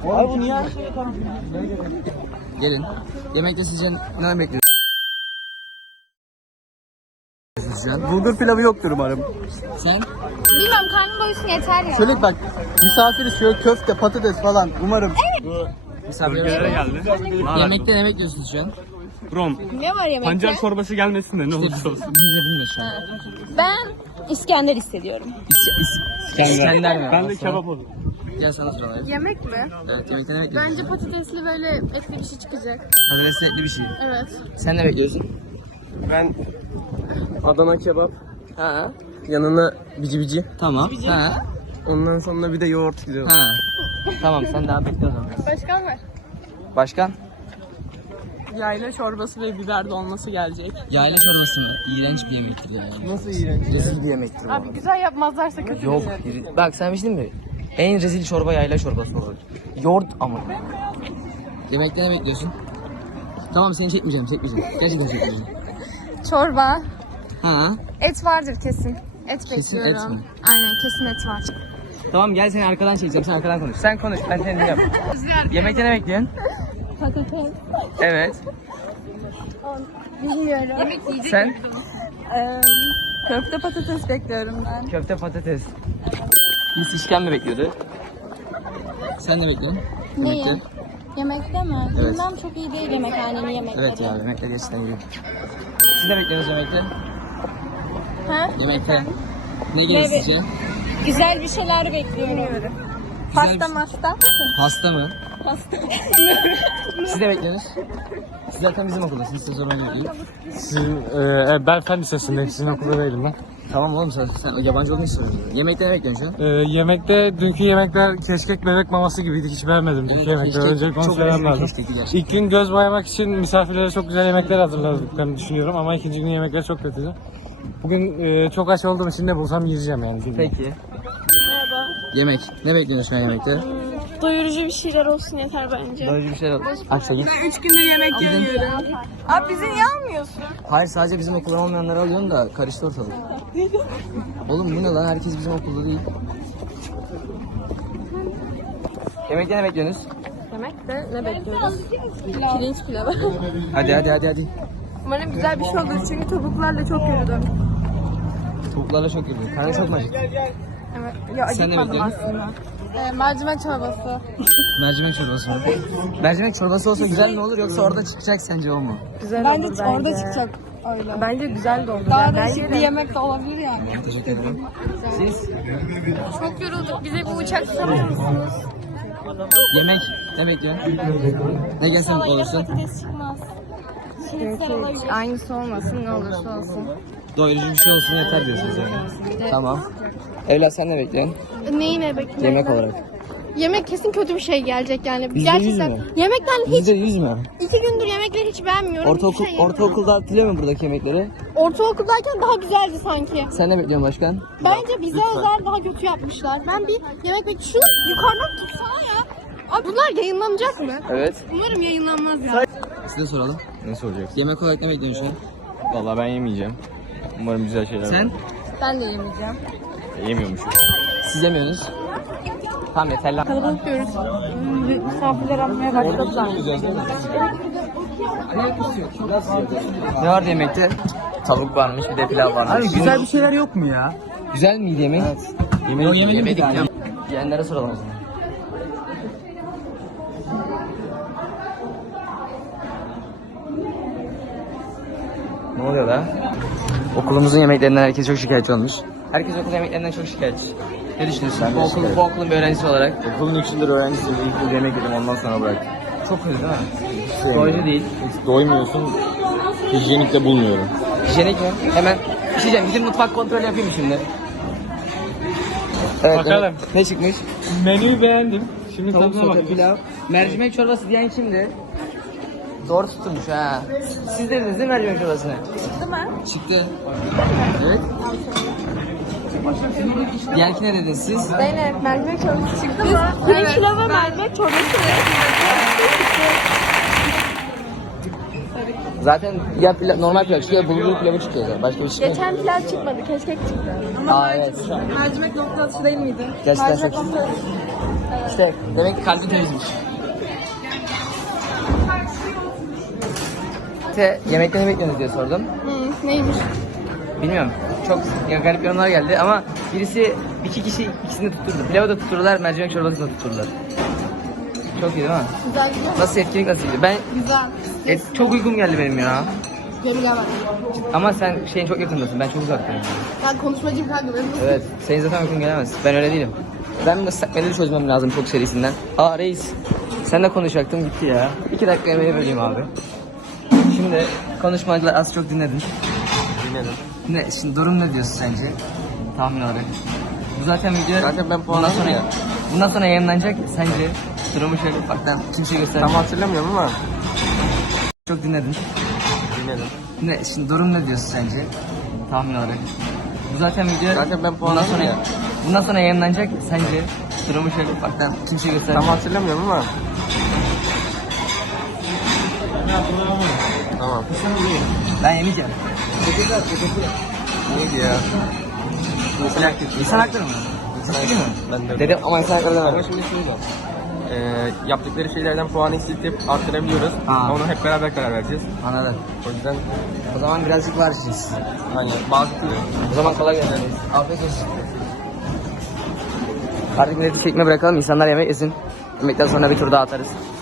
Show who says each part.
Speaker 1: Abi bu niye?
Speaker 2: Gelin. Yemekte sizce neler bekliyorsunuz?
Speaker 1: Bulgur pilavı yoktur umarım.
Speaker 2: Sen?
Speaker 3: Bilmiyorum, karnım doysun yeter ya.
Speaker 1: Şöyle bak, misafiriz, şöyle köfte, patates falan umarım.
Speaker 2: Misafirlere geldi. Yemekte ne bekliyorsunuz şu an?
Speaker 4: Rom.
Speaker 3: Ne var yemekte?
Speaker 4: Pancar çorbası gelmesin de ne olursa olsun.
Speaker 2: Bilmiyorum şu an.
Speaker 3: Ben İskender hissediyorum.
Speaker 2: İskender mi?
Speaker 4: Ben de kebap olayım.
Speaker 2: Gel sana soralım.
Speaker 3: Yemek mi?
Speaker 2: Evet, yemekte ne bekliyorsun?
Speaker 3: Bence patatesli böyle etli bir şey çıkacak.
Speaker 2: Patatesli etli bir şey.
Speaker 3: Evet.
Speaker 2: Sen ne bekliyorsun?
Speaker 1: Ben Adana kebap.
Speaker 2: Ha.
Speaker 1: Yanına bici.
Speaker 2: Tamam. Ha.
Speaker 1: Ondan sonra bir de yoğurt gidiyor.
Speaker 2: Ha. Tamam, sen daha bekle o zaman.
Speaker 3: Başkan var.
Speaker 2: Başkan?
Speaker 5: Yayla çorbası ve biber dolması gelecek.
Speaker 2: Yayla çorbası mı? İğrenç bir yemektir ya.
Speaker 1: Nasıl iğrenç?
Speaker 2: Rezil bir yemektir bu.
Speaker 5: Abi güzel yapmazlarsa kötü
Speaker 2: Yok.
Speaker 5: gelir.
Speaker 2: Bak sen bir şey diyeyim mi? En rezil çorba yayla çorbası olur. Yoğurt ama. Yemekte ne bekliyorsun? Tamam, seni çekmeyeceğim. Gerçekten çekmeyeceğim.
Speaker 3: Çorba.
Speaker 2: Ha.
Speaker 3: Et vardır kesin. Et
Speaker 2: Kesin et
Speaker 3: bekliyorum.
Speaker 2: mi?
Speaker 3: Aynen, kesin et var.
Speaker 2: Tamam, gel seni arkadan çekeceğim. Sen arkadan konuş. Sen konuş, ben seni dinliyorum. Yemekte ne bekliyorsun?
Speaker 3: Patates.
Speaker 2: Evet.
Speaker 3: Bilmiyorum.
Speaker 2: Sen?
Speaker 5: Köfte patates bekliyorum ben.
Speaker 2: Köfte patates. Yiğit işkembe bekliyordu. Sen ne bekliyorsun?
Speaker 3: Neyi?
Speaker 2: Yemekte.
Speaker 3: Yemekte mi?
Speaker 2: Evet.
Speaker 3: Bilmem, çok iyi değil yemekhanenin yemekleri.
Speaker 2: Evet ya, yemekler gerçekten iyi. Siz ne bekliyorsunuz yemekte?
Speaker 3: Ha?
Speaker 2: Yemekte. Ne gelir
Speaker 3: Ne
Speaker 2: sizce?
Speaker 3: Güzel bir şeyler bekliyorum.
Speaker 2: Güzel
Speaker 3: Pasta
Speaker 2: bir-
Speaker 3: masta.
Speaker 2: Pasta mı?
Speaker 3: Pasta.
Speaker 2: Siz ne bekliyorsunuz? Siz zaten bizim okuldasınız, size sorun değil.
Speaker 4: Ben fen lisesindeyim, sizin okulda değilim ben.
Speaker 2: Tamam oğlum, sen yabancı olduğunu soruyorsun. Yemekte ne bekliyorsun şu an?
Speaker 4: Yemekte dünkü yemekler keşkek bebek maması gibiydi, hiç beğenmedim dünkü yemekleri. Öncelikle onu
Speaker 2: çok
Speaker 4: söylemem
Speaker 2: rezil bir
Speaker 4: lazım.
Speaker 2: keşkekti gerçekten.
Speaker 4: İlk gün göz boyamak için misafirlere çok güzel yemekler hazırladıklarını düşünüyorum ama ikinci gün yemekler çok kötüydü. Bugün çok aç olduğum için ne bulsam yiyeceğim yani.
Speaker 2: Peki.
Speaker 3: Merhaba.
Speaker 2: Yemek. Ne bekliyorsun şu an yemekte?
Speaker 3: Doyurucu bir şeyler olsun yeter bence.
Speaker 2: Doyurucu bir şeyler. Aksa git.
Speaker 5: 3 gündür yemek yemiyorum. Abi bizi niye almıyorsun?
Speaker 2: Hayır, sadece bizim okuldan olmayanları alıyorsun da karıştı ortalık. Oğlum bu ne lan? Herkes bizim okulda değil. Yemekte ne bekliyorsunuz?
Speaker 5: Yemekte ne bekliyoruz? Pirinç pilavı.
Speaker 2: Hadi.
Speaker 5: Umarım güzel bir şey olur çünkü tavuklarla çok yürüdüm.
Speaker 2: Tavuklarla çok yürüdüm. Karnı çok mu acıktı?
Speaker 5: Evet. Ya
Speaker 2: Sen ne
Speaker 5: acıkmadım
Speaker 2: bekliyorsun?
Speaker 5: aslında.
Speaker 3: Mercimek çorbası.
Speaker 2: Mercimek çorbası mı? Mercimek çorbası olsa güzel mi olur yoksa orada çıkacak sence o mu?
Speaker 5: Güzel
Speaker 3: Bence
Speaker 5: olur
Speaker 3: orada çıkacak öyle.
Speaker 5: Bence güzel de olur.
Speaker 3: Daha
Speaker 5: Yani
Speaker 3: değişik
Speaker 5: bence
Speaker 3: bir
Speaker 5: de.
Speaker 3: yemek de olabilir yani.
Speaker 2: Teşekkür ederim. Siz?
Speaker 3: Çok yorulduk. Bize bu uçak tutamaz mısınız?
Speaker 2: Yemek ne bekliyorsun? Ne gelsin olursun?
Speaker 3: Patates çıkmaz.
Speaker 5: Çünkü aynısı olmasın, ne olursa olsun.
Speaker 2: Doyurucu bir şey olsun yeter diyorsunuz yani. Tamam. Evlat sen ne bekliyorsun?
Speaker 3: Neyi ne bekliyorsun?
Speaker 2: Yemek olarak.
Speaker 3: Yemek kesin kötü bir şey gelecek yani.
Speaker 2: %100
Speaker 3: Gerçekten.
Speaker 2: mi?
Speaker 3: Yemekten hiç
Speaker 2: %100 mü?
Speaker 3: 2 gündür yemekleri hiç beğenmiyorum. Hiçbir şey yemiyorum.
Speaker 2: Ortaokulda hatırlıyor musun buradaki yemekleri?
Speaker 3: Ortaokuldayken daha güzeldi sanki.
Speaker 2: Sen ne bekliyorsun başkan?
Speaker 3: Bence bize özel daha kötü yapmışlar. Ben bir yemek bekliyorum. Şunu yukarıdan tutsana ya. Abi bunlar yayınlanacak mı?
Speaker 2: Evet.
Speaker 3: Umarım yayınlanmaz ya.
Speaker 2: Size soralım.
Speaker 1: Ne soracaksın?
Speaker 2: Yemek olarak ne bekliyorsun şu an?
Speaker 1: Vallahi ben yemeyeceğim. Umarım güzel şeyler
Speaker 2: Sen?
Speaker 5: Ben de yemeyeceğim.
Speaker 1: Yemiyormuşum.
Speaker 2: Siz yemiyorsunuz. Tamam yeter lan.
Speaker 5: Kalabalık diyoruz. Misafirler almaya başladılar.
Speaker 2: Ne vardı yemekte?
Speaker 1: Tavuk varmış, bir de pilav varmış.
Speaker 2: Abi
Speaker 1: güzel bir şeyler yok mu ya?
Speaker 2: Güzel miydi yemek? Evet. Yemedik mi? Yiyenlere soralım o zaman. Ne oluyor da? Okulumuzun yemeklerinden herkes çok şikayetçi olmuş. Herkes okul yemeklerinden çok şikayetçi. Ne düşünüyorsun? Bu okulun bir öğrencisi olarak.
Speaker 1: Okulun 3 yıldır öğrencisiyim. İlk yıl yemek yedim, ondan sonra bıraktım.
Speaker 2: Çok kötü değil mi? Doyurucu değil.
Speaker 1: Hiç doymuyorsun. Hijyenik de bulmuyorum.
Speaker 2: Hijyenik mi? Hemen bir şey diyeceğim. Gidin mutfak kontrolü yapayım şimdi. Evet,
Speaker 4: Bakalım.
Speaker 2: evet. Ne çıkmış?
Speaker 4: Menüyü beğendim. Şimdi
Speaker 2: Tavuk
Speaker 4: tadına
Speaker 2: sote,
Speaker 4: bakacağız.
Speaker 2: pilav. Mercimek çorbası diyen kimdi? Doğru tutmuş ha. Siz dediniz değil mi mercimek çorbasını? Çıktı mı? Çıktı. Evet. Diğer ne dediniz siz?
Speaker 5: Zeynep, mercimek çorbası çıktı mı? Pirinç pilavı, mercimek çorbası.
Speaker 2: Zaten ya normal pilav çıkıyor ya bulgur pilavı çıkıyor zaten. Başka bir şey çıkmıyor.
Speaker 5: Geçen pilav çıkmadı, keşkek çıktı.
Speaker 2: Aa evet.
Speaker 5: Mercimek noktası değil miydi?
Speaker 2: Gerçekten
Speaker 5: Mercimek
Speaker 2: çok
Speaker 5: noktası.
Speaker 2: İşte demek ki kalbi temizmiş. İşte yemekte ne bekliyorsunuz diye sordum.
Speaker 3: Neymiş?
Speaker 2: Bilmiyorum. Çok garip yorumlar geldi ama birisi iki kişi ikisini tutturdu. Pilavı da tutturdular, mercimek çorbasını da tutturdular. Çok iyi değil mi?
Speaker 3: Güzel güzel.
Speaker 2: Nasıl etkinlik nasıldı? Ben
Speaker 3: Güzel.
Speaker 2: çok uygun geldi benim ya.
Speaker 3: Cemile bak.
Speaker 2: Ama sen şeyin çok yakındasın. Ben çok uzaktayım.
Speaker 3: Ben konuşmacıyım kanka. Benim
Speaker 2: Evet. Senin zaten uygun gelemez. Ben öyle değilim. Ben müstakbelleri çözmem lazım çok serisinden. Aa reis. Sen de konuşacaktın gitti ya. 2 dakika emeği böleyim abi. Şimdi konuşmacılar az çok dinledin.
Speaker 1: Dinledim.
Speaker 2: Ne, şimdi durum ne diyorsun sence? Tahmin olarak. Bu zaten video...
Speaker 1: Zaten ben puanladım ya.
Speaker 2: Bundan sonra yayınlanacak. Sence durumu şöyle ufaktan kimse göstermiyor.
Speaker 1: Tam hatırlamıyorum ama
Speaker 2: Çok dinledin.
Speaker 1: dinledim.
Speaker 2: Ne, şimdi durum ne diyorsun sence? Tahmin olarak. Bu zaten video...
Speaker 1: Zaten ben
Speaker 2: bundan
Speaker 1: puanladım
Speaker 2: sonra,
Speaker 1: ya.
Speaker 2: bundan sonra yayınlanacak. Sence durumu şöyle ufaktan kimse göstermiyor.
Speaker 1: Tam hatırlamıyorum ama. Tamam.
Speaker 2: Ben yemeyeceğim.
Speaker 1: Neydi ya?
Speaker 2: İnsan hakları mı?
Speaker 1: Ben de.
Speaker 2: Dedim ama insan hakları
Speaker 1: Ama
Speaker 2: demedim.
Speaker 1: şimdi şunu da. Yaptıkları şeylerden puan eksiltip arttırabiliyoruz.
Speaker 2: Ha.
Speaker 1: Onu hep beraber karar vereceğiz.
Speaker 2: Anladım.
Speaker 1: O yüzden
Speaker 2: O zaman birazcık var işiniz.
Speaker 1: hani bazı
Speaker 2: O zaman kolay gelsin. Afiyet olsun. Artık milleti çekme bırakalım. İnsanlar yemek yesin. Yemekten sonra bir tur daha atarız.